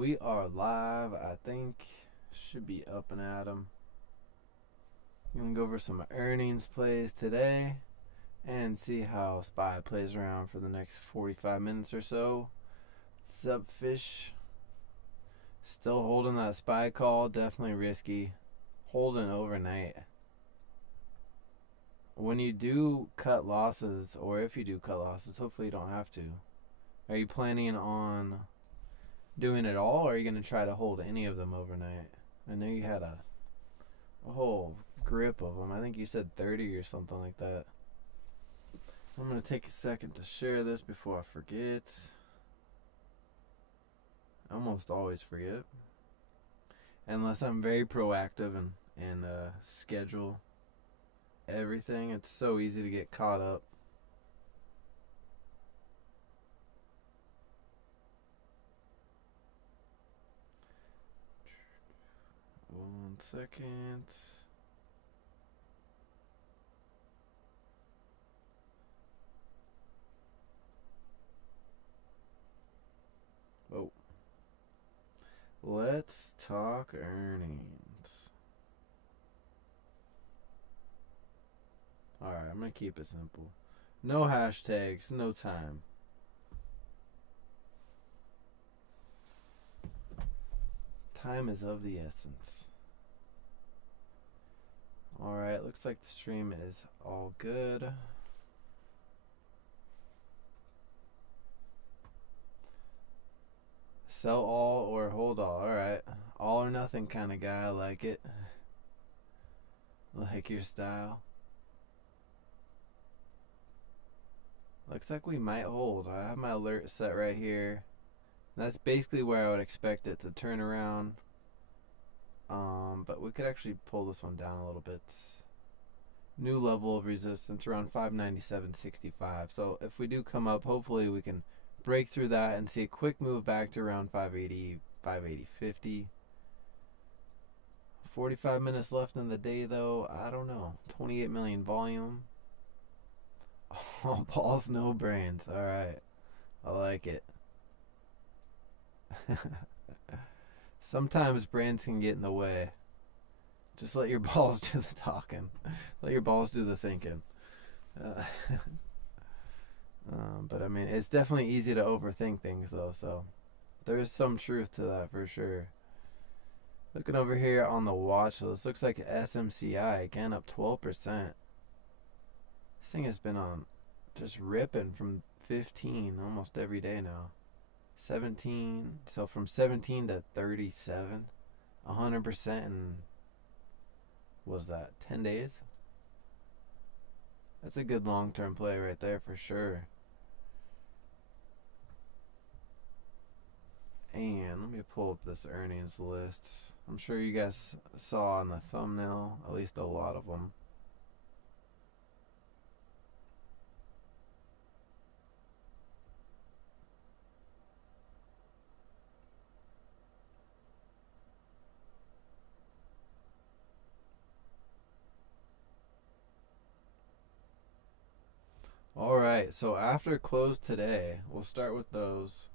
We are live, I think. Should be up and at 'em. I'm gonna go over some earnings plays today and see how SPY plays around for the next 45 minutes or so. What's up, fish? Still holding that SPY call. Definitely risky. Holding overnight. When you do cut losses, or if you do cut losses, hopefully you don't have to. Are you planning on doing it all, or are you going to try to hold any of them overnight? I know you had a whole grip of them. I think you said 30 or something like that. I'm going to take a second to share this before I forget. I almost always forget. Unless I'm very proactive and schedule everything. It's so easy to get caught up. One second. Oh. Let's talk earnings. Alright, I'm going to keep it simple. No hashtags, no time. Time is of the essence. Alright, looks like the stream is all good. Sell all or hold all. Alright. All or nothing kind of guy. I like it. Like your style. Looks like we might hold. I have my alert set right here. That's basically where I would expect it to turn around. But we could actually pull this one down a little bit. New level of resistance around 597.65. So if we do come up, hopefully we can break through that and see a quick move back to around 580, 580.50. 45 minutes left in the day though. I don't know. 28 million volume. All balls, no brains. Alright. I like it. Sometimes brains can get in the way. Just let your balls do the talking. Let your balls do the thinking. But I mean, it's definitely easy to overthink things though, so there is some truth to that for sure. Looking over here on the watch list, looks like SMCI again up 12%. This thing has been on just ripping from 15 almost every day now. 17, so from 17 to 37, 100% in, was that 10 days? That's a good long-term play right there for sure. And let me pull up this earnings list. I'm sure you guys saw on the thumbnail, at least a lot of them. Alright, so after close today, we'll start with those.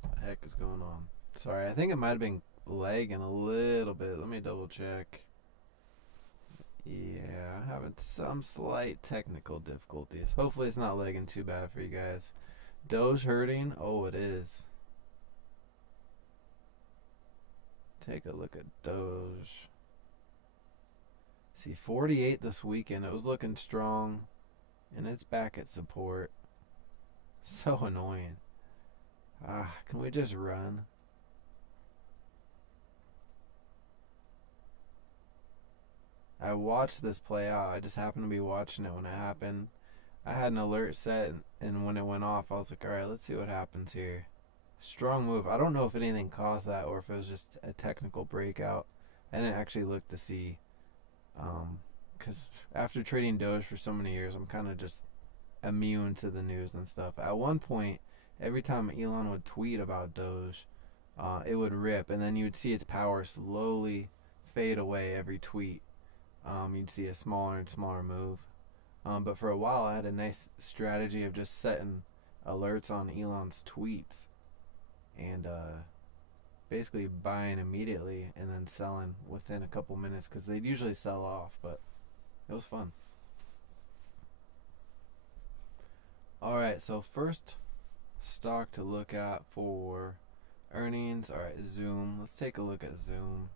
What the heck is going on? Sorry, I think it might have been lagging a little bit. Let me double check. Yeah, I'm having some slight technical difficulties. Hopefully it's not lagging too bad for you guys. Doge hurting? Oh, it is. Take a look at Doge. See, 48 this weekend. It was looking strong, and it's back at support. So annoying. Can we just run? I watched this play out. I just happened to be watching it when it happened. I had an alert set, and when it went off, I was like, alright, let's see what happens here. Strong move. I don't know if anything caused that or if it was just a technical breakout. I didn't actually look to see. Because after trading Doge for so many years, I'm kind of just immune to the news and stuff. At one point, every time Elon would tweet about Doge, it would rip, and then you would see its power slowly fade away every tweet. you'd see a smaller and smaller move. But for a while, I had a nice strategy of just setting alerts on Elon's tweets and basically buying immediately and then selling within a couple minutes because they'd usually sell off, but it was fun. All right, so first stock to look at for earnings. All right, Zoom. Let's take a look at Zoom.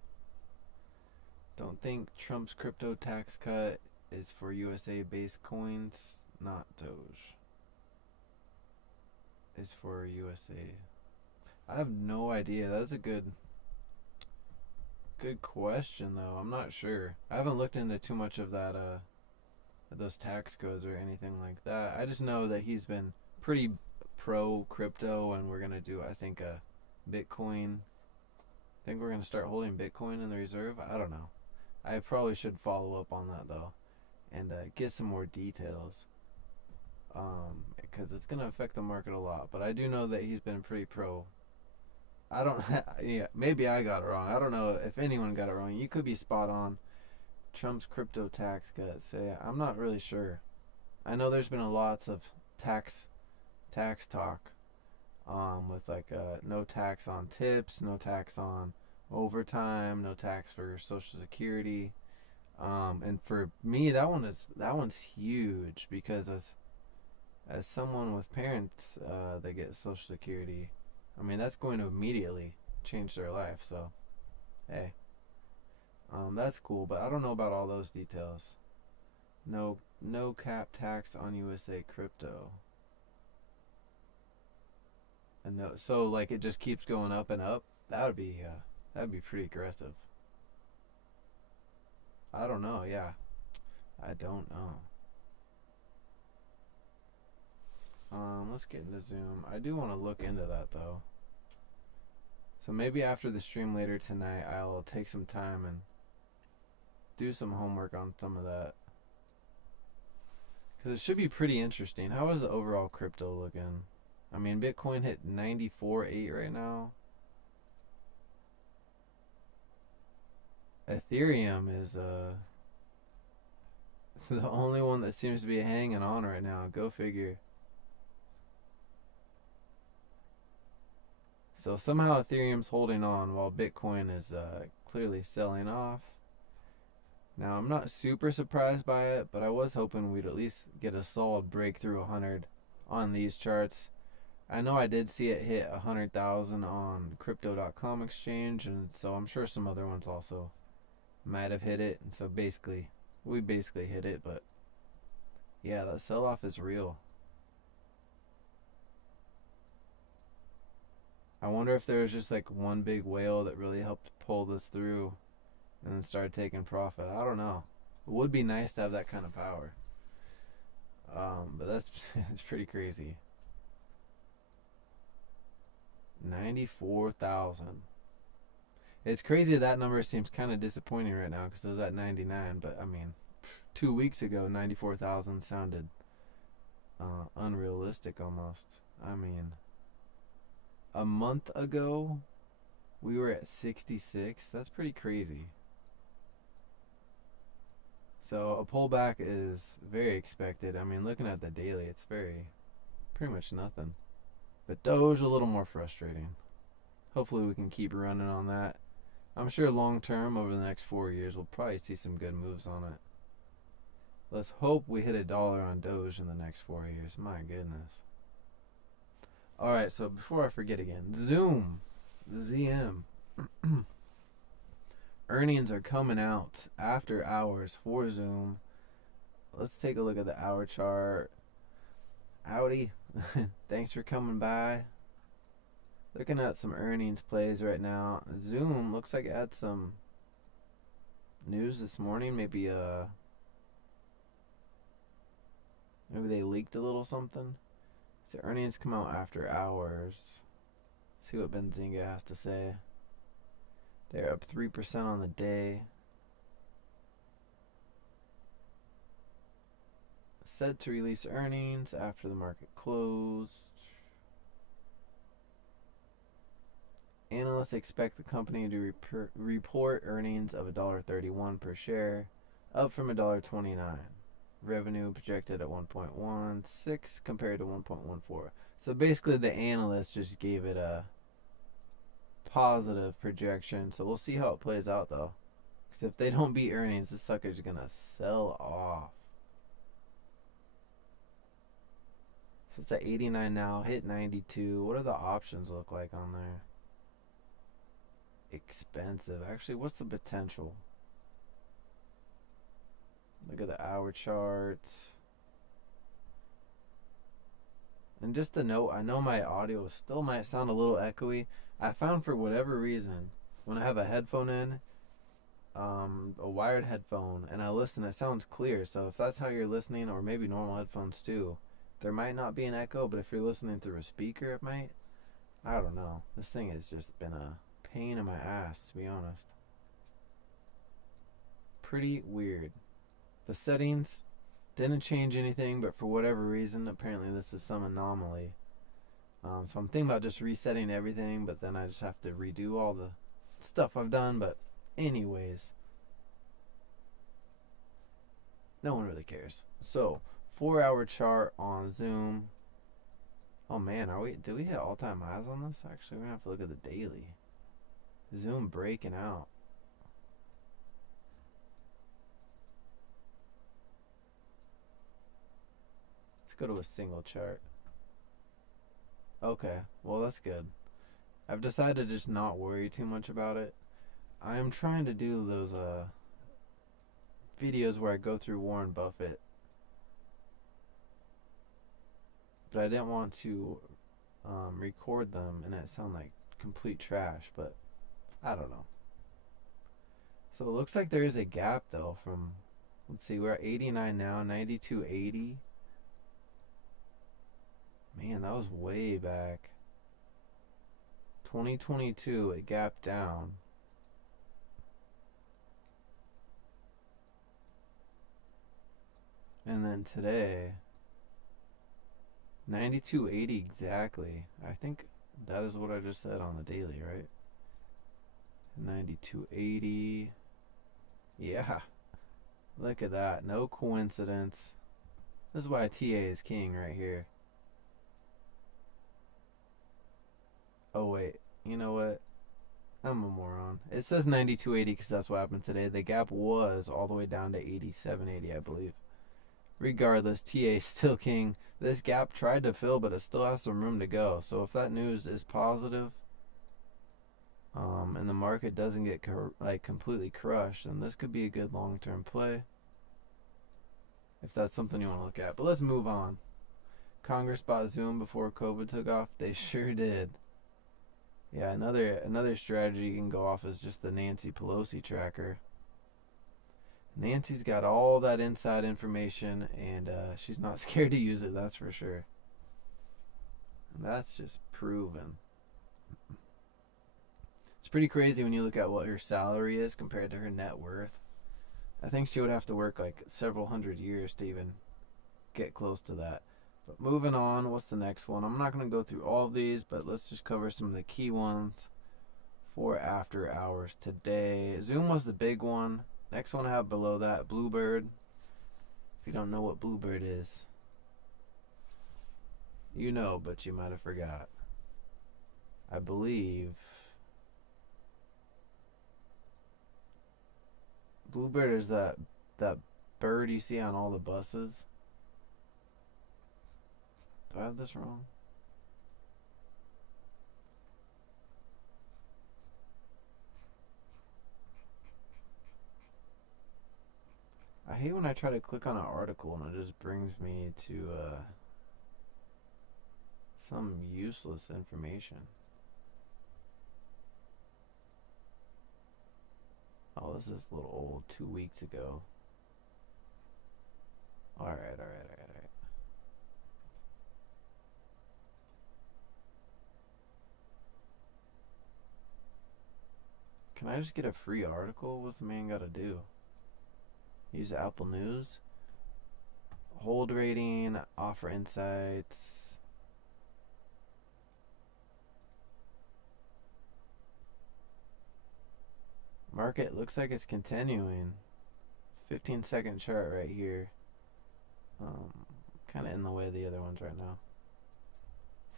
Don't think Trump's crypto tax cut is for USA based coins, not Doge. Is for USA. I have no idea. That's a good question though. I'm not sure. I haven't looked into too much of that those tax codes or anything like that. I just know that he's been pretty pro crypto and we're going to do I think a Bitcoin. I think we're going to start holding Bitcoin in the reserve. I don't know. I probably should follow up on that though and get some more details because it's going to affect the market a lot. But I do know that he's been pretty pro. I don't, yeah, maybe I got it wrong. I don't know if anyone got it wrong. You could be spot on. Trump's crypto tax cut. Say, I'm not really sure. I know there's been a lots of tax talk, with like no tax on tips, no tax on overtime, no tax for Social Security. And for me, that one's huge because as someone with parents that get Social Security, I mean that's going to immediately change their life. So, hey, that's cool. But I don't know about all those details. No cap tax on USA crypto. And no, so like it just keeps going up and up. That'd be pretty aggressive. I don't know. Yeah, I don't know. Let's get into Zoom. I do want to look into that though. So maybe after the stream later tonight, I'll take some time and do some homework on some of that. Because it should be pretty interesting. How is the overall crypto looking? I mean, Bitcoin hit 94.8 right now. Ethereum is the only one that seems to be hanging on right now. Go figure. So somehow Ethereum's holding on while Bitcoin is clearly selling off. Now I'm not super surprised by it, but I was hoping we'd at least get a solid breakthrough 100 on these charts. I know I did see it hit 100,000 on crypto.com exchange, and so I'm sure some other ones also might have hit it. And so we basically hit it, but yeah, that sell off is real. I wonder if there was just like one big whale that really helped pull this through and then started taking profit. I don't know. It would be nice to have that kind of power. But that's it's pretty crazy. 94,000. It's crazy that number seems kind of disappointing right now because it was at 99. But I mean, 2 weeks ago, 94,000 sounded unrealistic almost. I mean, a month ago, we were at 66. That's pretty crazy. So a pullback is very expected. I mean, looking at the daily, it's pretty much nothing. But Doge a little more frustrating. Hopefully we can keep running on that. I'm sure long term, over the next 4 years, we'll probably see some good moves on it. Let's hope we hit $1 on Doge in the next 4 years. My goodness. Alright, so before I forget again, Zoom, ZM. Earnings are coming out after hours for Zoom. Let's take a look at the hour chart. Howdy. Thanks for coming by. Looking at some earnings plays right now. Zoom looks like it had some news this morning. Maybe they leaked a little something. So earnings come out after hours. See what Benzinga has to say. They're up 3% on the day. Said to release earnings after the market closed. Analysts expect the company to report earnings of $1.31 per share, up from $1.29. Revenue projected at 1.16 compared to 1.14. So basically, the analyst just gave it a positive projection. So we'll see how it plays out, though. Because if they don't beat earnings, the sucker's gonna sell off. So it's at 89 now. Hit 92. What do the options look like on there? Expensive. Actually, what's the potential? Look at the hour charts. And just to note, I know my audio still might sound a little echoey. I found for whatever reason, when I have a headphone in, a wired headphone, and I listen, it sounds clear. So if that's how you're listening, or maybe normal headphones too, there might not be an echo, but if you're listening through a speaker, it might. I don't know. This thing has just been a pain in my ass, to be honest. Pretty weird. The settings didn't change anything, but for whatever reason, apparently this is some anomaly. So I'm thinking about just resetting everything, but then I just have to redo all the stuff I've done. But anyways, no one really cares. So 4-hour chart on Zoom. Oh man, do we hit all-time highs on this? Actually, we're gonna have to look at the daily. Zoom breaking out. Let's go to a single chart. Okay, well that's good. I've decided to just not worry too much about it. I am trying to do those videos where I go through Warren Buffett, but I didn't want to record them and it sound like complete trash, but I don't know. So it looks like there is a gap though from, let's see, we're at 89 now, 92.80. Man, that was way back. 2022, it gapped down. And then today, 92.80 exactly. I think that is what I just said on the daily, right? 92.80. Yeah, look at that. No coincidence. This is why TA is king right here. Oh, wait. You know what? I'm a moron. It says 92.80 because that's what happened today. The gap was all the way down to 87.80, I believe. Regardless, TA is still king. This gap tried to fill, but it still has some room to go. So if that news is positive, and the market doesn't get completely crushed, then this could be a good long-term play. If that's something you want to look at. But let's move on. Congress bought Zoom before COVID took off. They sure did. Yeah, another strategy you can go off is just the Nancy Pelosi tracker. Nancy's got all that inside information, and she's not scared to use it, that's for sure. And that's just proven. It's pretty crazy when you look at what her salary is compared to her net worth. I think she would have to work like several hundred years to even get close to that. But moving on, what's the next one? I'm not going to go through all of these, but let's just cover some of the key ones for after hours today. Zoom was the big one. Next one I have below that, Bluebird. If you don't know what Bluebird is, you know, but you might have forgot. I believe Bluebird is that bird you see on all the buses. Do I have this wrong? I hate when I try to click on an article and it just brings me to some useless information. Oh, this is a little old, 2 weeks ago. Alright. Can I just get a free article? What's the man gotta do? Use Apple News? Hold rating, offer insights. Market looks like it's continuing. 15-second chart right here. Kind of in the way of the other ones right now.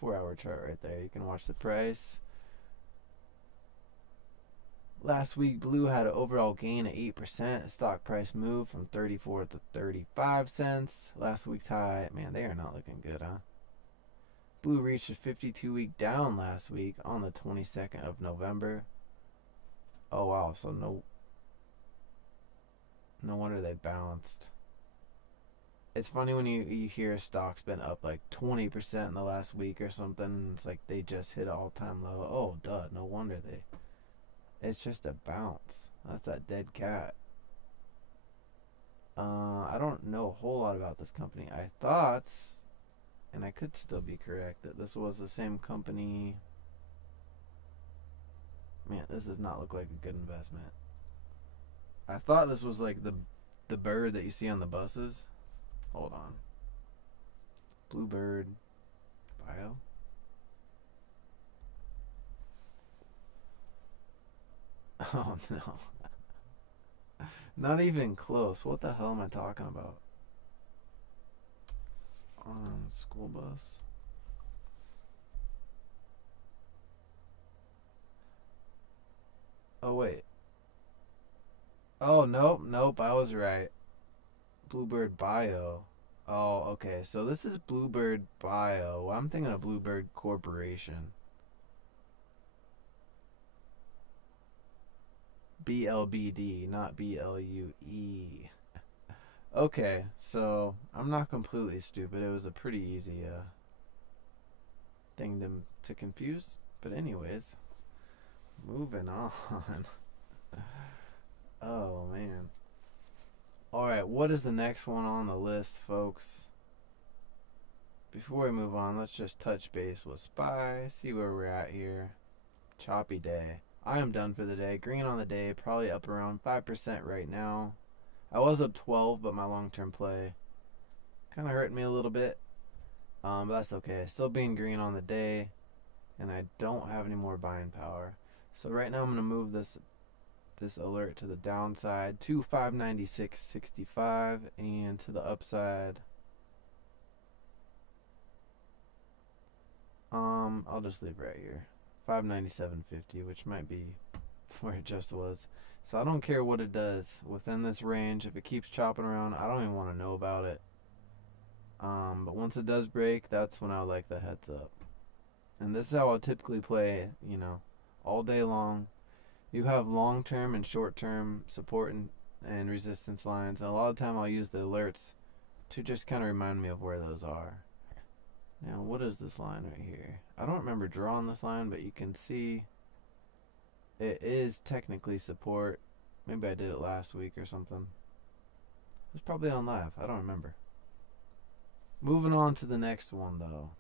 4-hour chart right there. You can watch the price. Last week, Blue had an overall gain of 8%. Stock price moved from 34 to 35 cents. Last week's high, man, they are not looking good, huh? Blue reached a 52-week down last week on the 22nd of November. Oh, wow, so no wonder they bounced. It's funny when you hear a stock's been up like 20% in the last week or something. It's like they just hit an all-time low. Oh, duh, no wonder they... It's just a bounce. That's that dead cat. I don't know a whole lot about this company. I thought, and I could still be correct, that this was the same company. Man, this does not look like a good investment. I thought this was like the bird that you see on the buses. Hold on. Bluebird Bio. Oh no. Not even close. What the hell am I talking about? On school bus. Oh wait. Oh nope, I was right. Bluebird Bio. Oh, okay. So this is Bluebird Bio. I'm thinking of Bluebird Corporation. BLBD, not BLUE. Okay, so I'm not completely stupid. It was a pretty easy thing to confuse. But anyways, moving on. Oh man. All right, what is the next one on the list, folks? Before we move on, let's just touch base with SPY, see where we're at here. Choppy day. I am done for the day. Green on the day, probably up around 5% right now. I was up 12, but my long-term play kind of hurt me a little bit. But that's okay. Still being green on the day, and I don't have any more buying power. So right now I'm going to move this alert to the downside to 596.65, and to the upside, I'll just leave right here, 597.50, which might be where it just was. So I don't care what it does within this range. If it keeps chopping around, I don't even want to know about it. But once it does break, that's when I like the heads up. And this is how I'll typically play, all day long. You have long-term and short-term support and resistance lines. And a lot of time I'll use the alerts to just kind of remind me of where those are. Now, what is this line right here? I don't remember drawing this line, but you can see it is technically support. Maybe I did it last week or something. It was probably on live. I don't remember. Moving on to the next one, though.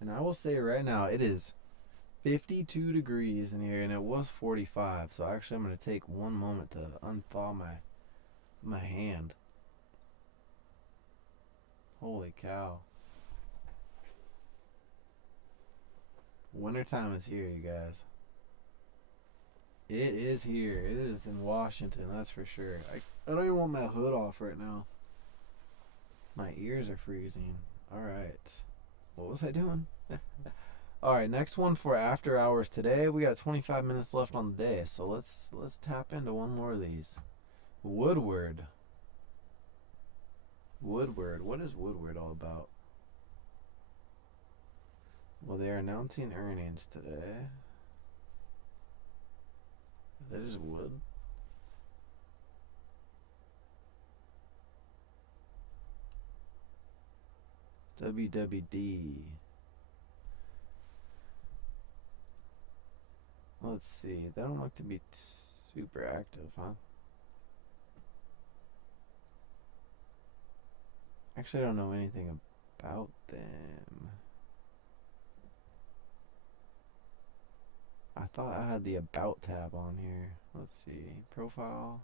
And I will say right now, it is 52 degrees in here, and it was 45. So actually, I'm going to take one moment to unthaw my hand. Holy cow. Wintertime is here, you guys. It is here. It is in Washington, that's for sure. I don't even want my hood off right now. My ears are freezing. Alright. What was I doing? Alright, next one for after hours today. We got 25 minutes left on the day, so let's tap into one more of these. Woodward. What is Woodward all about? Well, they're announcing earnings today. That is wood. WWD. Let's see. They don't look to be super active, huh? Actually, I don't know anything about them. I thought I had the About tab on here. Let's see. Profile.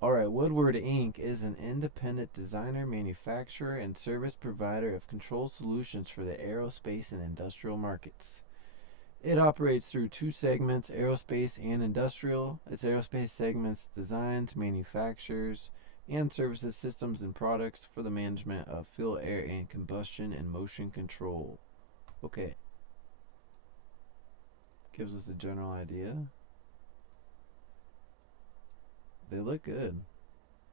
All right, Woodward Inc. is an independent designer, manufacturer, and service provider of control solutions for the aerospace and industrial markets. It operates through two segments, aerospace and industrial. Its aerospace segments designs, manufactures, and services systems and products for the management of fuel, air, and combustion and motion control. Okay, gives us a general idea. They look good.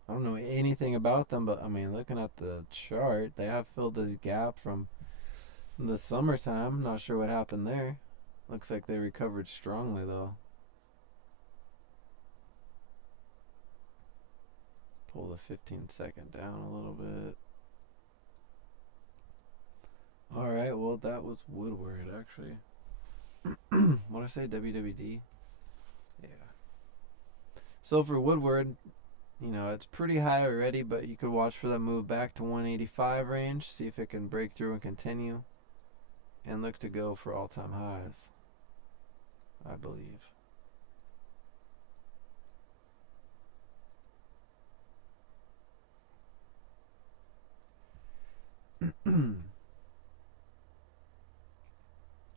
I don't know anything about them, but I mean, looking at the chart, they have filled this gap from the summertime. Not sure what happened there. Looks like they recovered strongly though. Pull the 15-second down a little bit. All right, well that was Woodward actually. What did I say? WWD. Yeah. So for Woodward, it's pretty high already, but you could watch for that move back to 185 range, see if it can break through and continue, and look to go for all-time highs, I believe.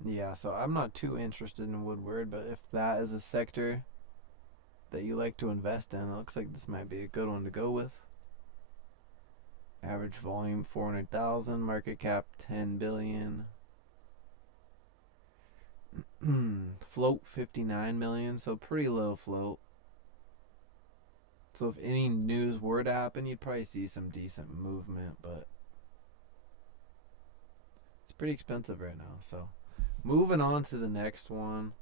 Yeah, so I'm not too interested in Woodward, but if that is a sector that you like to invest in, it looks like this might be a good one to go with. Average volume 400,000, market cap 10 billion. Float 59 million, so pretty low float. So if any news were to happen, you'd probably see some decent movement, but it's pretty expensive right now. So moving on to the next one.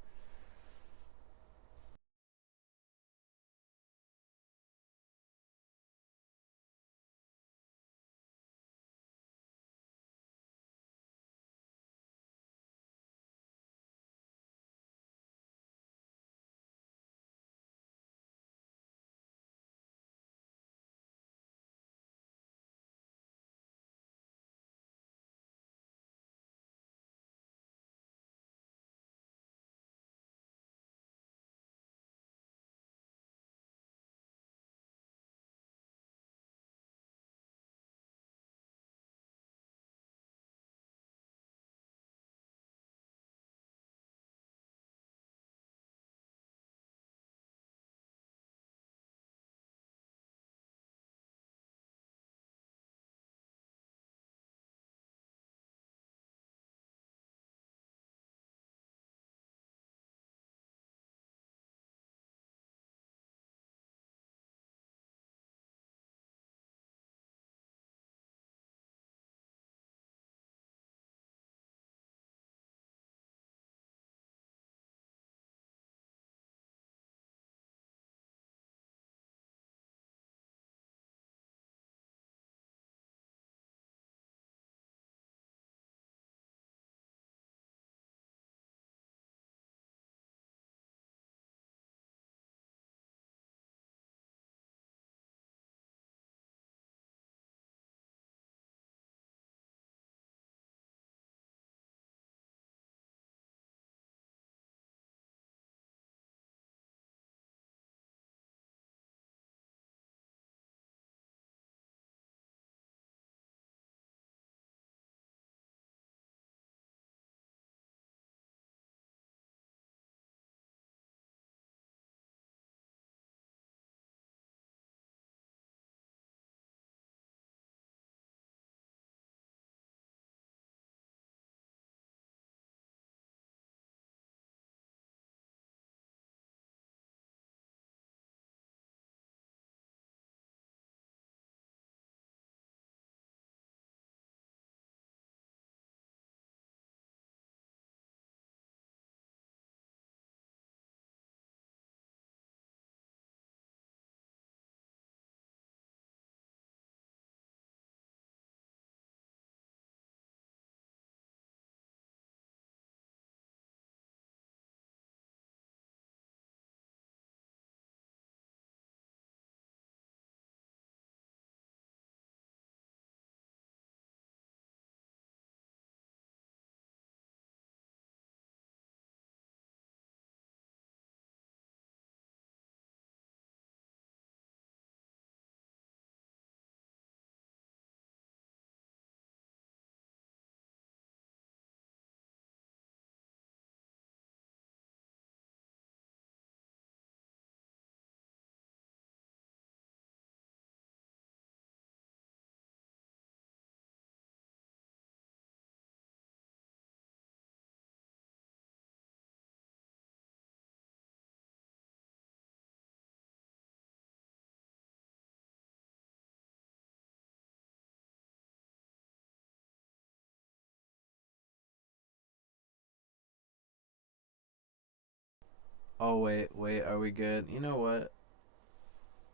Oh, wait, are we good? You know what?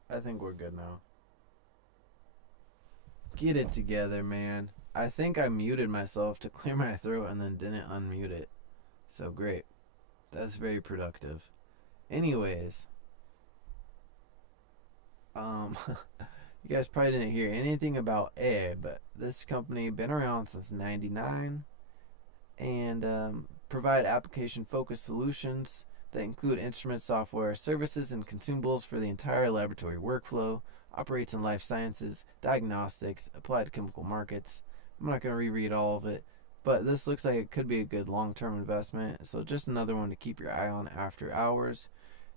I think we're good now. Get it together, man. I think I muted myself to clear my throat and then didn't unmute it. So great. That's very productive. Anyways, you guys probably didn't hear anything about AI, but this company been around since '99 and provide application-focused solutions that include instrument software, services, and consumables for the entire laboratory workflow. Operates in life sciences, diagnostics, applied chemical markets. I'm not going to reread all of it, but this looks like it could be a good long-term investment. So just another one to keep your eye on after hours.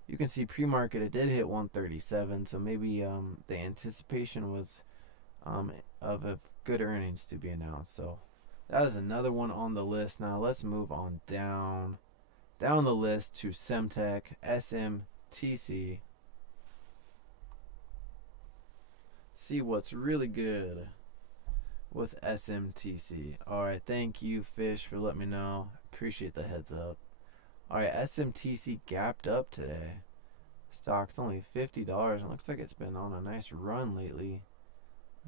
You can see pre-market it did hit 137, so maybe the anticipation was of a good earnings to be announced. So that is another one on the list. Now let's move on down the list to Semtech SMTC. See what's really good with SMTC. All right, thank you, Fish, for letting me know. Appreciate the heads up. All right, SMTC gapped up today. Stock's only $50 and looks like it's been on a nice run lately.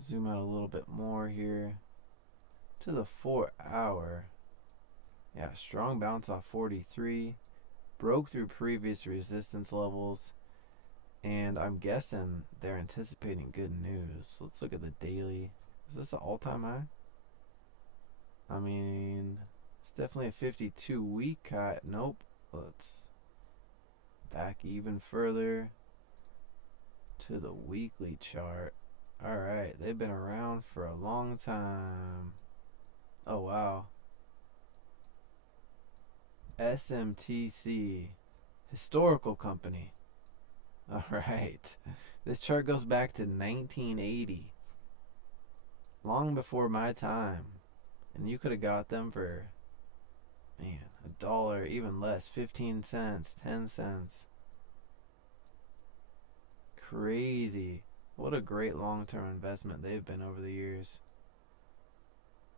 Zoom out a little bit more here to the 4 hour. Yeah, strong bounce off 43. Broke through previous resistance levels. And I'm guessing they're anticipating good news. Let's look at the daily. Is this an all-time high? I mean, it's definitely a 52-week high. Nope. Let's back even further to the weekly chart. Alright, they've been around for a long time. Oh, wow. SMTC. Historical company. Alright. This chart goes back to 1980. Long before my time. And you could have got them for, man, $1, even less, 15 cents, 10 cents. Crazy. What a great long-term investment they've been over the years.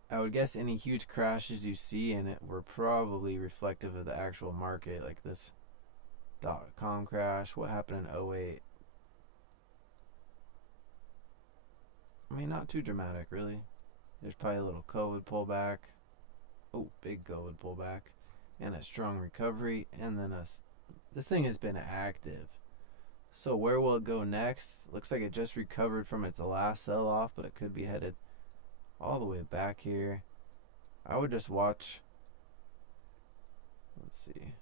I would guess any huge crashes you see in it were probably reflective of the actual market, like this .com crash. What happened in '08? I mean, not too dramatic, really. There's probably a little COVID pullback. Oh, big COVID pullback. And a strong recovery. And then this thing has been active. So where will it go next? Looks like it just recovered from its last sell-off, but it could be headed all the way back here. I would just watch. Let's see.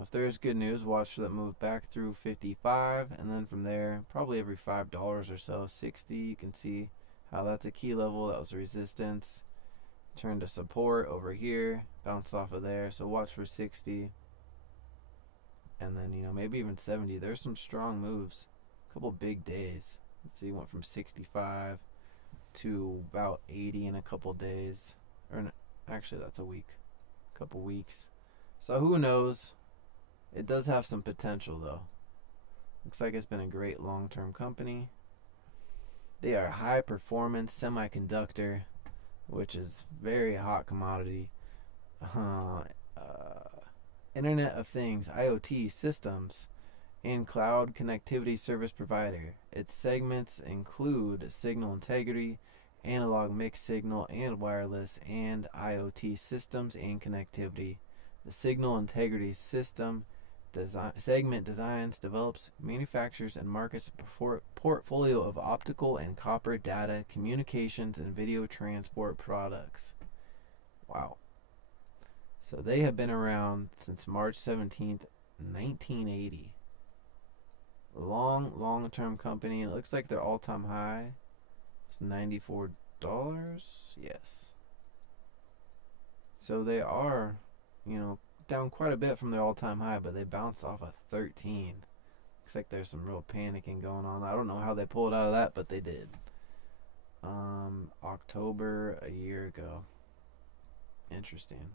If there's good news, watch for that move back through 55, and then from there, probably every $5 or so, 60. You can see how that's a key level. That was resistance. Turn to support over here. Bounce off of there. So watch for 60. And then, maybe even 70. There's some strong moves. A couple big days. Let's see, went from 65 to about 80 in a couple days. Or no, actually, that's a week. A couple weeks. So who knows? It does have some potential, though. Looks like it's been a great long-term company. They are high performance semiconductor, which is very hot commodity. Internet of Things, IoT systems, and cloud connectivity service provider. Its segments include signal integrity, analog mixed signal and wireless, and IoT systems and connectivity. The signal integrity system segment designs, develops, manufactures, and markets a portfolio of optical and copper data, communications, and video transport products. Wow. So they have been around since March 17th, 1980. Long-term company. It looks like their all-time high was $94. Yes. So they are, down quite a bit from their all-time high, but they bounced off a 13. Looks like there's some real panicking going on. I don't know how they pulled out of that, but they did. October a year ago. Interesting.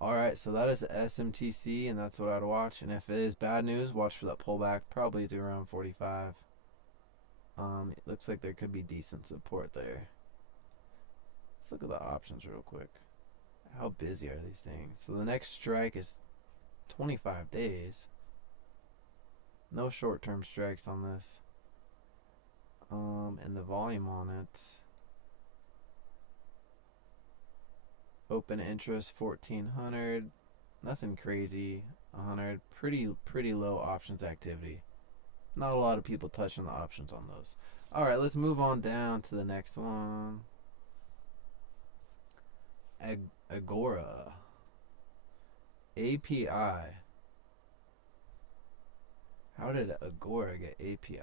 Alright, so that is the SMTC, and that's what I'd watch. And if it is bad news, watch for that pullback, probably to around 45. It looks like there could be decent support there. Let's look at the options real quick. How busy are these things? So the next strike is 25 days. No short-term strikes on this. And the volume on it. Open interest 1400. Nothing crazy. 100. Pretty low options activity. Not a lot of people touching the options on those. All right, let's move on down to the next one. Agora. API. How did Agora get API?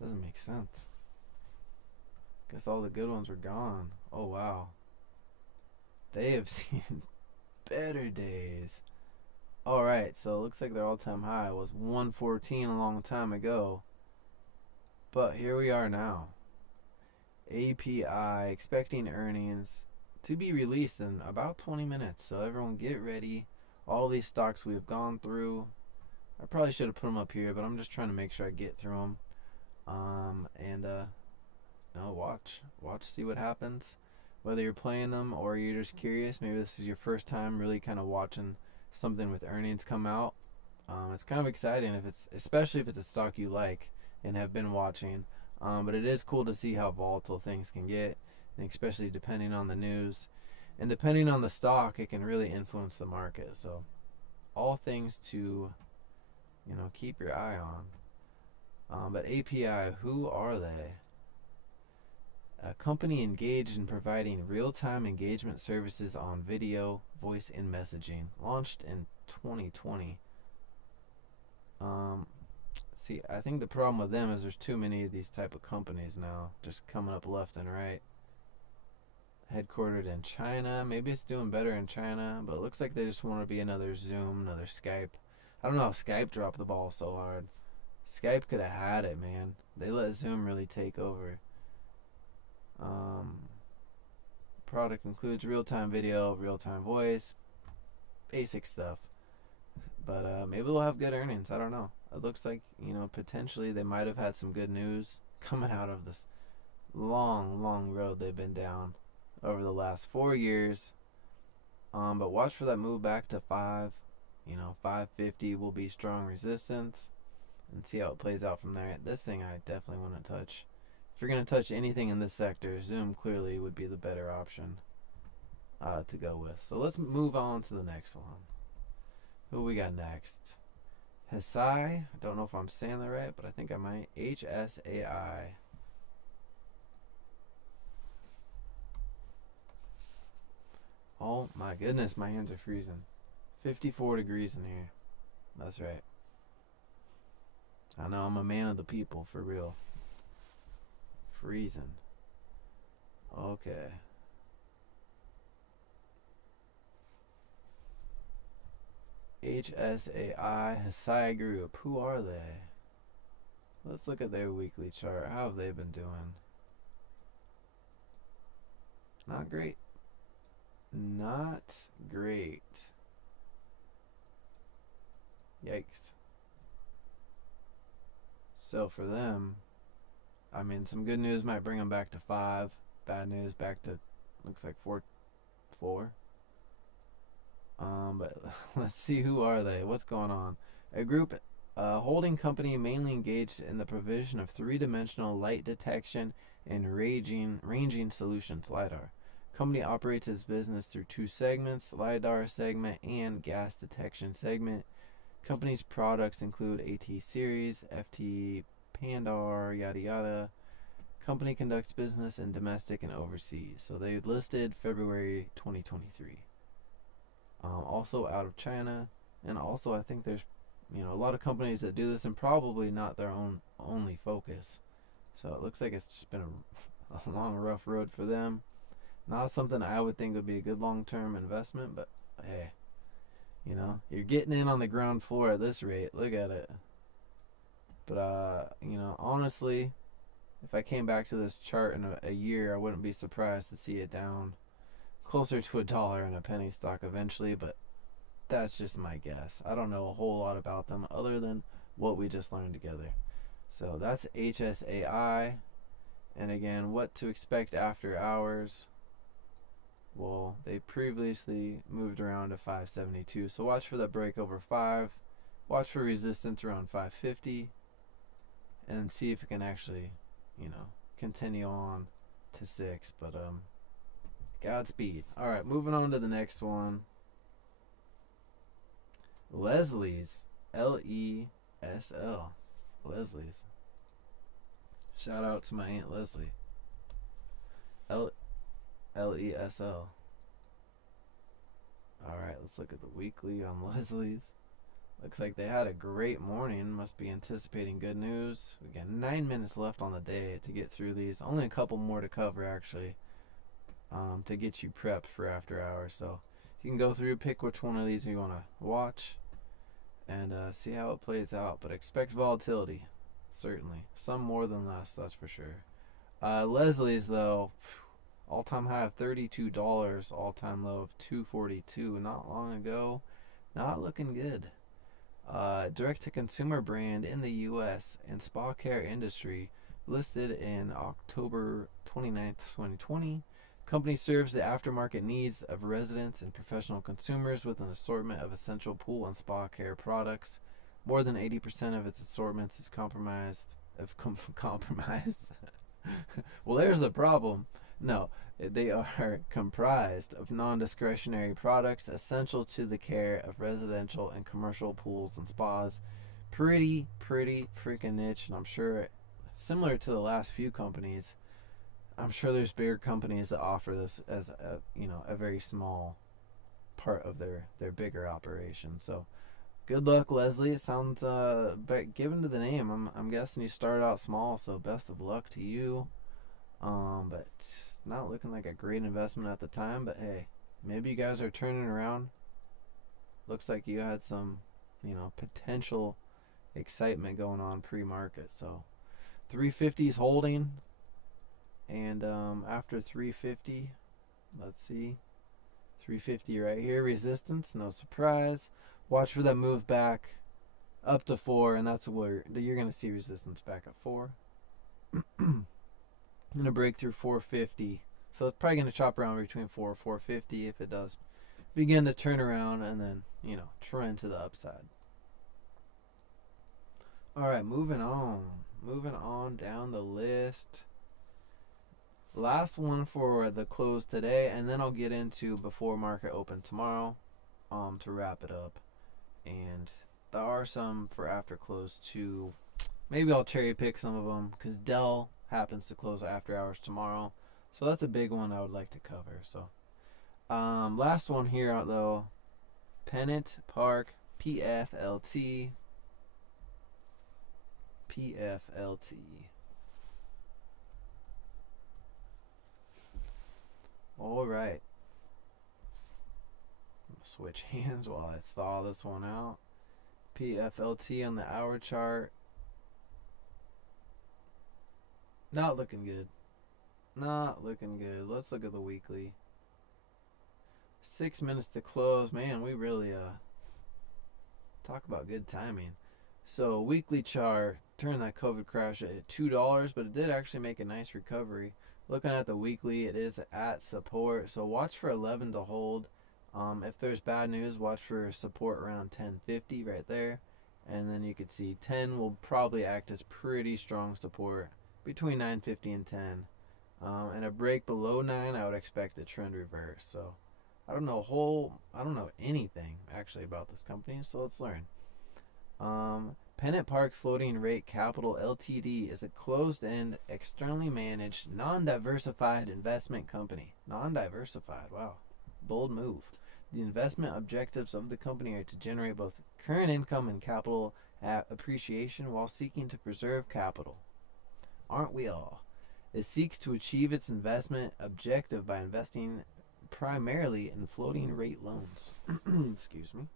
Doesn't make sense. Guess all the good ones were gone. Oh wow. They have seen better days. Alright, so it looks like their all-time high was 114 a long time ago. But here we are now. API expecting earnings to be released in about 20 minutes. So everyone get ready. All these stocks we've gone through. I probably should have put them up here, but I'm just trying to make sure I get through them. Watch, see what happens. Whether you're playing them or you're just curious, maybe this is your first time really kind of watching something with earnings come out. It's kind of exciting especially if it's a stock you like and have been watching. But it is cool to see how volatile things can get, and especially depending on the news and depending on the stock, it can really influence the market. So, all things to keep your eye on. But API, who are they? A company engaged in providing real-time engagement services on video, voice, and messaging. Launched in 2020. See, I think the problem with them is there's too many of these type of companies now, just coming up left and right. Headquartered in China. Maybe it's doing better in China, but it looks like they just want to be another Zoom, another Skype. I don't know how Skype dropped the ball so hard. Skype could have had it, man. They let Zoom really take over. Product includes real-time video, real-time voice, basic stuff. But maybe they'll have good earnings. I don't know. It looks like, potentially they might have had some good news coming out of this long road they've been down over the last 4 years. But watch for that move back to 550 will be strong resistance, and see how it plays out from there. This thing I definitely want to touch. If you're going to touch anything in this sector, Zoom clearly would be the better option to go with. So let's move on to the next one. Who we got next? Hesai. I don't know if I'm saying that right, but I think I might. HSAI. Oh my goodness, my hands are freezing. 54 degrees in here. That's right. I know, I'm a man of the people, for real. Freezing. Okay. HSAI, Hesai Group. Who are they? Let's look at their weekly chart. How have they been doing? Not great. Not great. Yikes. So for them, I mean, some good news might bring them back to 5. Bad news back to, looks like 4. But let's see, who are they? What's going on? A group, holding company mainly engaged in the provision of 3-dimensional light detection and ranging solutions, LiDAR. Company operates its business through 2 segments, LiDAR segment and gas detection segment. Company's products include AT Series, FT Pandar, yada yada. Company conducts business in domestic and overseas. So they listed February 2023. Also out of China, and also I think there's a lot of companies that do this, and probably not their only focus. So it looks like it's just been a long rough road for them. Not something I would think would be a good long-term investment, but hey, you're getting in on the ground floor at this rate. Look at it. But honestly, if I came back to this chart in a year, I wouldn't be surprised to see it down closer to $1 and a penny stock eventually, but that's just my guess. I don't know a whole lot about them other than what we just learned together. So that's HSAI. And again, what to expect after hours. Well, They previously moved around to 572. So watch for that break over 5. Watch for resistance around 550. And see if it can actually, continue on to 6. But Godspeed. All right, moving on to the next one. Leslie's. Lesl. Leslie's. Shout out to my Aunt Leslie. Lesl. Alright, let's look at the weekly on Leslie's. Looks like they had a great morning. Must be anticipating good news. We got 9 minutes left on the day to get through these. Only a couple more to cover, actually, to get you prepped for after hours. So you can go through, pick which one of these you want to watch, and see how it plays out. But expect volatility, certainly. Some more than less, that's for sure. Leslie's, though, all-time high of $32, all-time low of $242 not long ago. Not looking good. Direct-to-consumer brand in the U.S. and spa care industry, listed in October 29th, 2020. Company serves the aftermarket needs of residents and professional consumers with an assortment of essential pool and spa care products. More than 80% of its assortments is compromised. Well, there's the problem. No, they are comprised of non-discretionary products essential to the care of residential and commercial pools and spas. Pretty freaking niche, and I'm sure similar to the last few companies, I'm sure there's bigger companies that offer this as a very small part of their bigger operation. So good luck, Leslie. It sounds but given to the name, I'm guessing you started out small, so best of luck to you. But not looking like a great investment at the time, but hey, maybe you guys are turning around. Looks like you had some, potential excitement going on pre-market. So 350 is holding, and after 350, let's see, 350 right here, resistance, no surprise. Watch for that move back up to 4, and that's where you're going to see resistance back at 4. I'm going to break through 450. So it's probably going to chop around between 4 and 450 if it does begin to turn around and then, trend to the upside. All right, moving on. Moving on down the list. Last one for the close today, and then I'll get into before market open tomorrow to wrap it up. And there are some for after close too. Maybe I'll cherry pick some of them because Dell happens to close after hours tomorrow, so that's a big one I would like to cover. So last one here though, Pennant Park, PFLT. All right, switch hands while I thaw this one out. PFLT on the hour chart. Not looking good. Not looking good. Let's look at the weekly. 6 minutes to close. Man, we really talk about good timing. So weekly chart, turned that COVID crash at $2, but it did actually make a nice recovery. Looking at the weekly, it is at support. So watch for 11 to hold. If there's bad news, watch for support around 1050 right there. And then you could see 10 will probably act as pretty strong support between 950 and 10. And a break below 9, I would expect a trend reverse. So I don't know anything actually about this company, so let's learn. Pennant Park Floating Rate Capital Ltd. is a closed-end, externally managed, non-diversified investment company. Non-diversified, wow, bold move. The investment objectives of the company are to generate both current income and capital appreciation while seeking to preserve capital. Aren't we all? It seeks to achieve its investment objective by investing primarily in floating rate loans. Excuse me.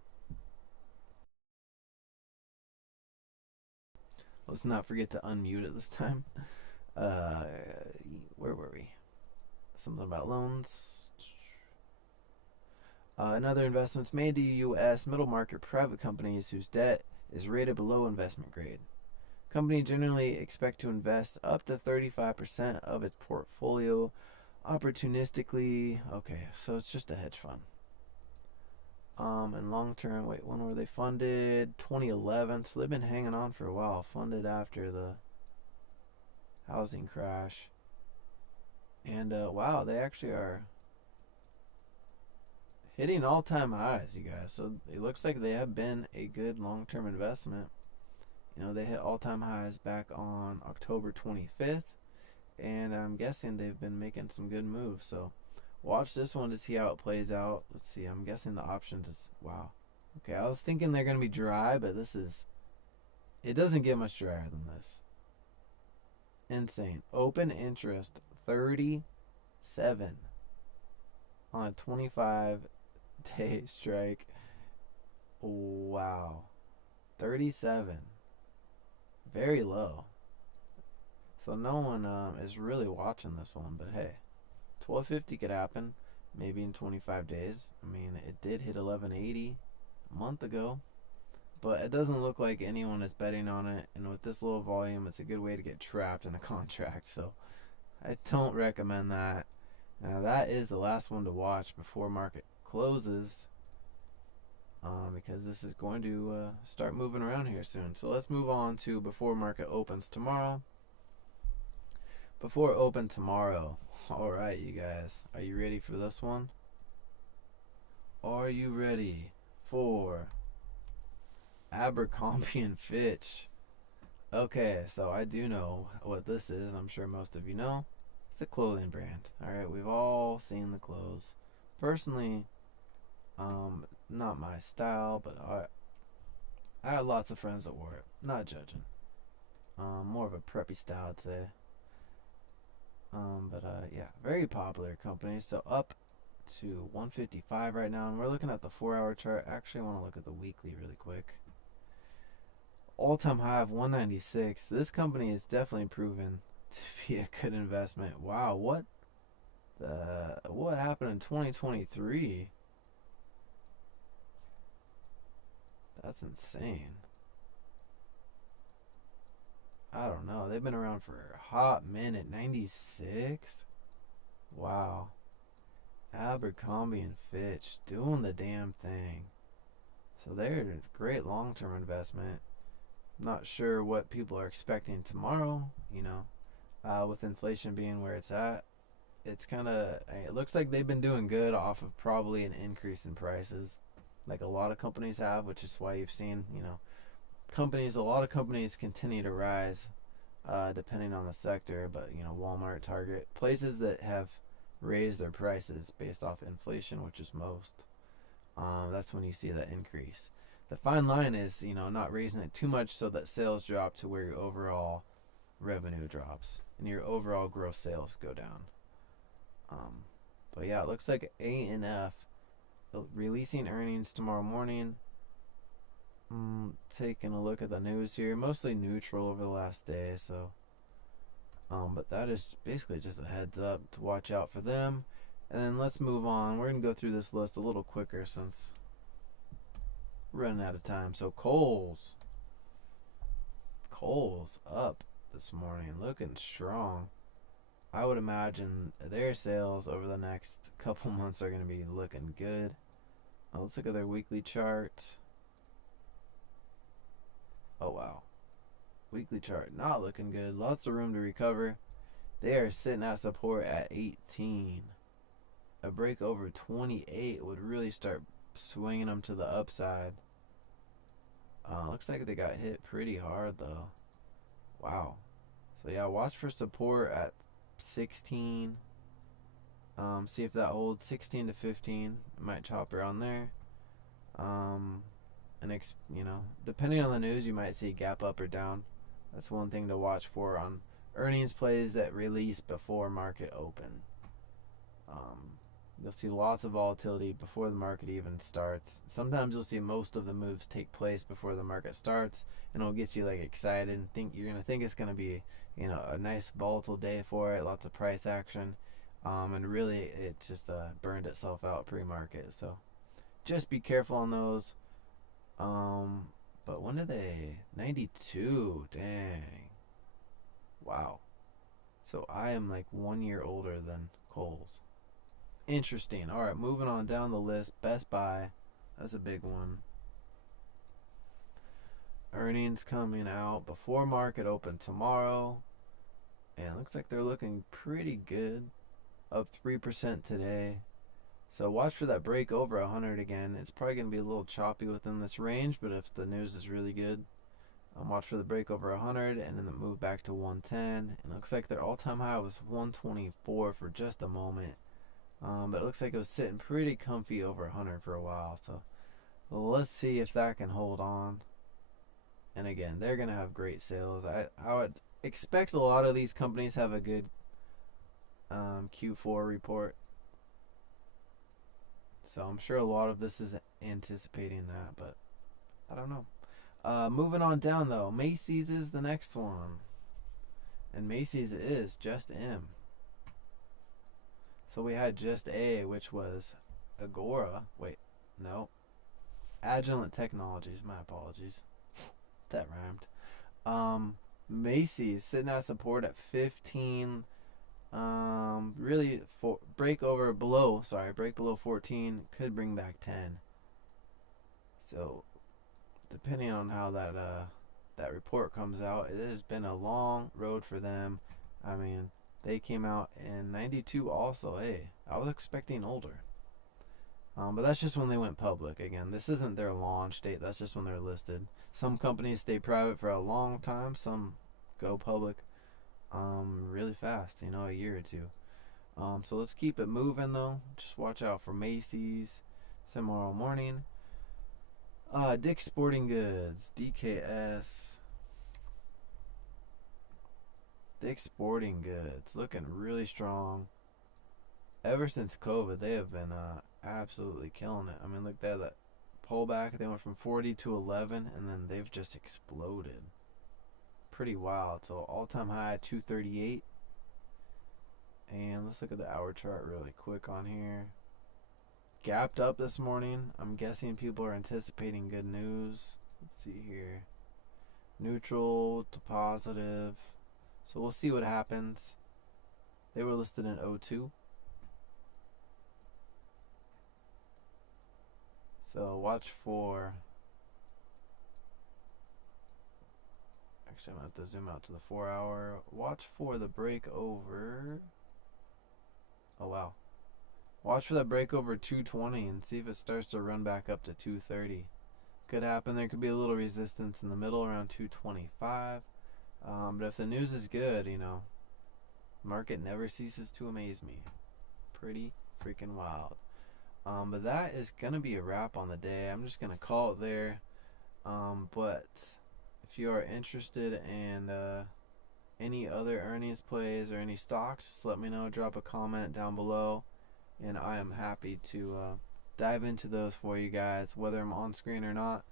Let's not forget to unmute it this time. Where were we? Something about loans. And other investments made to U.S. middle market private companies whose debt is rated below investment grade. Companies generally expect to invest up to 35% of its portfolio opportunistically. Okay, so it's just a hedge fund. And long term, wait, when were they funded? 2011. So they've been hanging on for a while. Funded after the housing crash. And wow, they actually are hitting all-time highs, you guys. So it looks like they have been a good long-term investment. You know, they hit all-time highs back on October 25th, and I'm guessing they've been making some good moves. So watch this one to see how it plays out. Let's see. I'm guessing the options is wow. Okay, I was thinking they're gonna be dry, but this is it doesn't get much drier than this. Insane. Open interest 37 on a 25-day strike. Wow. 37. Very low. So no one is really watching this one, but hey, 1250 could happen maybe in 25 days. I mean, it did hit 1180 a month ago, but it doesn't look like anyone is betting on it, and with this low volume, it's a good way to get trapped in a contract, so I don't recommend that. Now that is the last one to watch before market closes, because this is going to start moving around here soon. So let's move on to before market opens tomorrow. Before open tomorrow. All right, you guys, are you ready for this one? Are you ready for Abercrombie and Fitch? Okay, so I do know what this is. I'm sure most of you know. It's a clothing brand. All right, we've all seen the clothes. Personally, not my style, but I had lots of friends that wore it. Not judging. More of a preppy style today. But yeah, very popular company. So up to 155 right now, and we're looking at the 4-hour chart. Actually, I want to look at the weekly really quick. All-time high of 196. This company is definitely proven to be a good investment. Wow, what happened in 2023? That's insane. I don't know. They've been around for a hot minute. 96? Wow. Abercrombie and Fitch doing the damn thing. So they're a great long-term investment. Not sure what people are expecting tomorrow, with inflation being where it's at. It's kind of, it looks like they've been doing good off of probably an increase in prices, like a lot of companies have, which is why you've seen, a lot of companies continue to rise, depending on the sector. But Walmart, Target, places that have raised their prices based off inflation, which is most. That's when you see that increase. The fine line is, not raising it too much so that sales drop to where your overall revenue drops and your overall gross sales go down. But yeah, it looks like A&F releasing earnings tomorrow morning. Taking a look at the news here, mostly neutral over the last day. So, but that is basically just a heads up to watch out for them. And then let's move on. We're gonna go through this list a little quicker since we're running out of time. So Kohl's up this morning, looking strong. I would imagine their sales over the next couple months are going to be looking good. Let's look at their weekly chart. Oh wow, weekly chart not looking good. Lots of room to recover. They are sitting at support at 18. A break over 28 would really start swinging them to the upside. Looks like they got hit pretty hard though. Wow. So yeah, watch for support at 16. See if that holds. 16 to 15. Might chop around there. Depending on the news, you might see a gap up or down. That's one thing to watch for on earnings plays that release before market open. You'll see lots of volatility before the market even starts. Sometimes you'll see most of the moves take place before the market starts, and it'll get you like excited and you're gonna think it's gonna be a nice volatile day for it, lots of price action, and really it just burned itself out pre-market. So just be careful on those. But when did they? 92. Dang. Wow. So I am like 1 year older than Kohl's. Interesting. All right, moving on down the list. Best Buy. That's a big one. Earnings coming out before market open tomorrow. And it looks like they're looking pretty good. Up 3% today. So watch for that break over 100 again. It's probably going to be a little choppy within this range, but if the news is really good, watch for the break over 100 and then the move back to 110. And it looks like their all-time high was 124 for just a moment. But it looks like it was sitting pretty comfy over 100 for a while. So let's see if that can hold on. And again, they're going to have great sales. I would expect a lot of these companies have a good Q4 report. So I'm sure a lot of this is anticipating that, but I don't know. Moving on down though, Macy's is the next one. And Macy's is Just M. So we had Just A, which was Agora. Wait, no. Agilent Technologies, my apologies. That rhymed. Macy's sitting at support at 15. Really break below 14 could bring back 10. So depending on how that report comes out, it has been a long road for them. I mean, they came out in 92 also. Hey, I was expecting older. But that's just when they went public. Again, this isn't their launch date. That's just when they're listed. Some companies stay private for a long time. Some go public really fast, a year or two. So let's keep it moving though. Just watch out for Macy's tomorrow morning. Dick's Sporting Goods, DKS. Dick's Sporting Goods looking really strong. Ever since COVID, they have been absolutely killing it. I mean, look at that pullback. They went from 40 to 11, and then they've just exploded. Pretty wild. So all-time high 238. And let's look at the hour chart really quick on here. Gapped up this morning. I'm guessing people are anticipating good news. Let's see here. Neutral to positive. So we'll see what happens. They were listed in 02. So watch for... Actually, I'm going to have to zoom out to the 4 hour. Watch for the break over... Oh, wow. Watch for that break over 220 and see if it starts to run back up to 230. Could happen. There could be a little resistance in the middle around 225. But if the news is good, market never ceases to amaze me. Pretty freaking wild. But that is going to be a wrap on the day. I'm just going to call it there. But if you are interested in any other earnings plays or any stocks, just let me know. Drop a comment down below. And I am happy to dive into those for you guys, whether I'm on screen or not.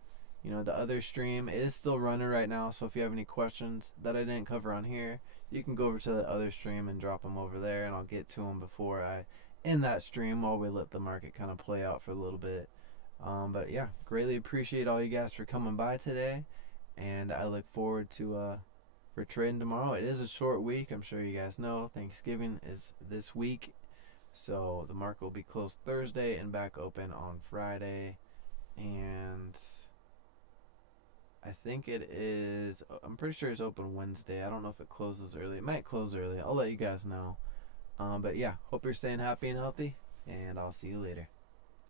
The other stream is still running right now, so if you have any questions that I didn't cover on here, you can go over to the other stream and drop them over there, and I'll get to them before I end that stream while we let the market kind of play out for a little bit. But yeah, greatly appreciate all you guys for coming by today, and I look forward to for trading tomorrow. It is a short week. I'm sure you guys know Thanksgiving is this week. So the market will be closed Thursday and back open on Friday. And I think it is, I'm pretty sure it's open Wednesday. I don't know if it closes early. It might close early. I'll let you guys know. But yeah, hope you're staying happy and healthy. And I'll see you later.